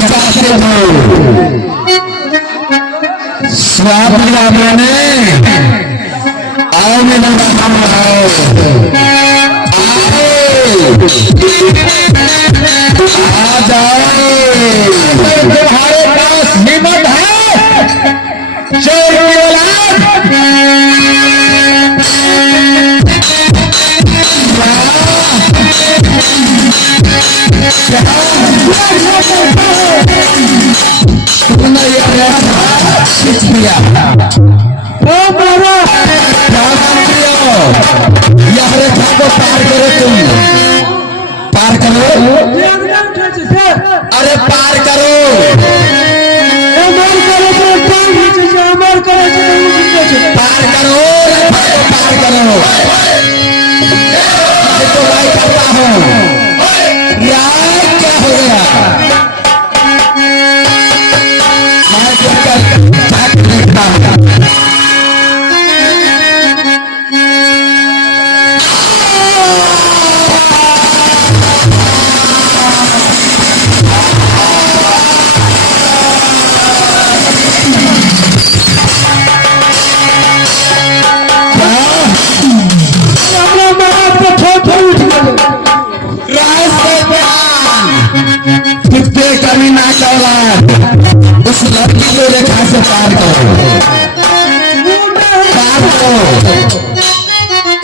चाहते हो स्वाद लिया मैंने, आओ मेरा नाम आओ, आ जाओ, तुम्हारे पास हिम्मत है चोर की औलाद, यह रेखा को पार करो, तुम पार करो, अरे पार करो, पार करो, पार करो, तो मैं करता हूँ यार, क्या हो गया कमी ना कर, उस लड़की को रेखा से पार करो, पार करो,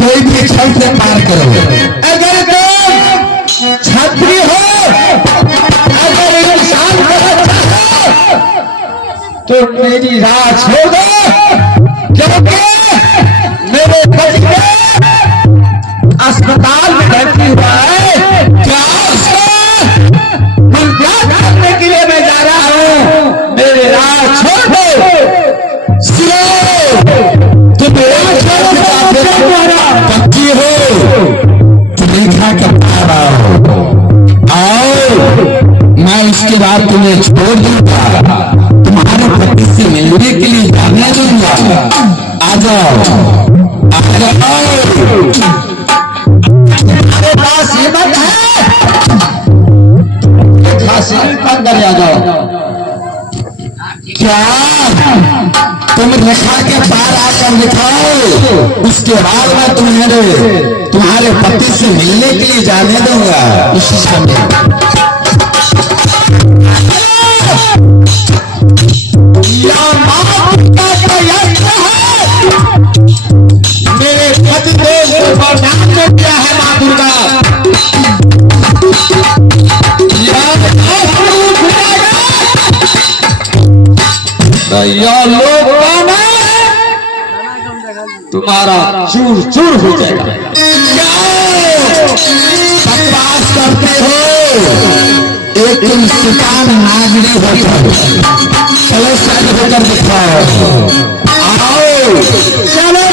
कोई भी छल से पार करो। अगर तुम छत्री हो, अगर इंसान करना चाहो तो मेरी राह छोड़ दो, क्योंकि मेरे बच्चे अस्पताल में भर्ती हुआ है, क्या करने के लिए मैं जा रहा हूं, मेरे राह छोड़ दो, तुम पक्की हो, तुम रेखा के पार आओ, मैं उसके बाद तुम्हें छोड़ दूंगा, तुम्हारे पति से मिलने के लिए जाने दूंगा, आ जाओ, आ जाओ, तुम्हारे पास हिम्मत है, अंदर आ जाओ, क्या तुम रेखा के पार आकर दिखाओ, उसके बाद मैं तुम्हारे पति से मिलने के लिए जाने दूंगा, उसी समय मेरे पति देव को नाम ने दिया है मां दुर्गा, या लोग तुम्हारा चूर चूर हो जाएगा, बकवास करते हो, एक तुम सुकान नागरी हो, चलो सज होकर दिखाओ, आओ चलो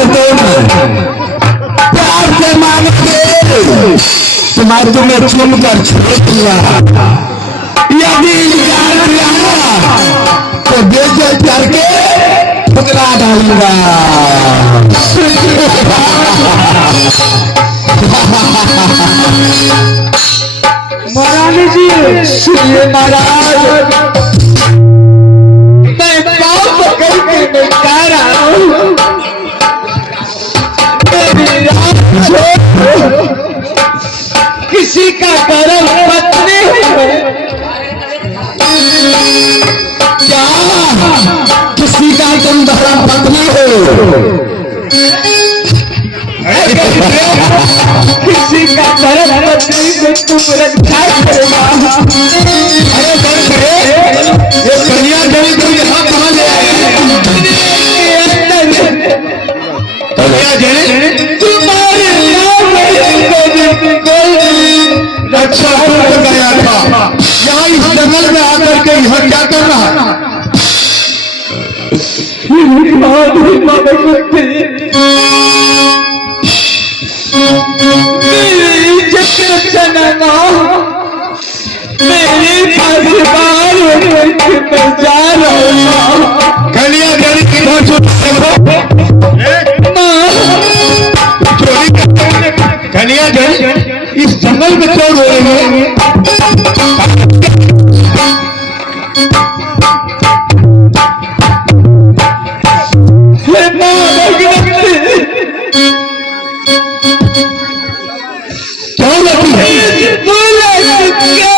हो तुम प्यार से मांगोगे तुम्हारे तुम्हें चुन कर छोड़ दिया, यदि इनकार किया तो बेटे प्यार के ठुकरा डालूंगा। महारानी जी सुनिए महाराज, मैं पाँव पकड़ के मैं कह रहा हूँ किसी का धर्म पत्नी है क्या किसी का तुम धर्म पत्नी हो? किसी का धर्म पत्नी को तुम रक्षा करेगा। अरे ये कन्या देवी तुम यहाँ कहाँ ले आए? कन्या जी तुम्हारे रक्षा कर गया था, यहाँ इस जंगल में आकर के यहाँ क्या कर रहा है? मेरी इज्जत की रक्षा ना मेरी फांसी बाहर मैं जा रहा हूँ। कन्या देवी किधर चोरी कन्या देवी इस जंगल में क्यों रो रही है? बोले क्या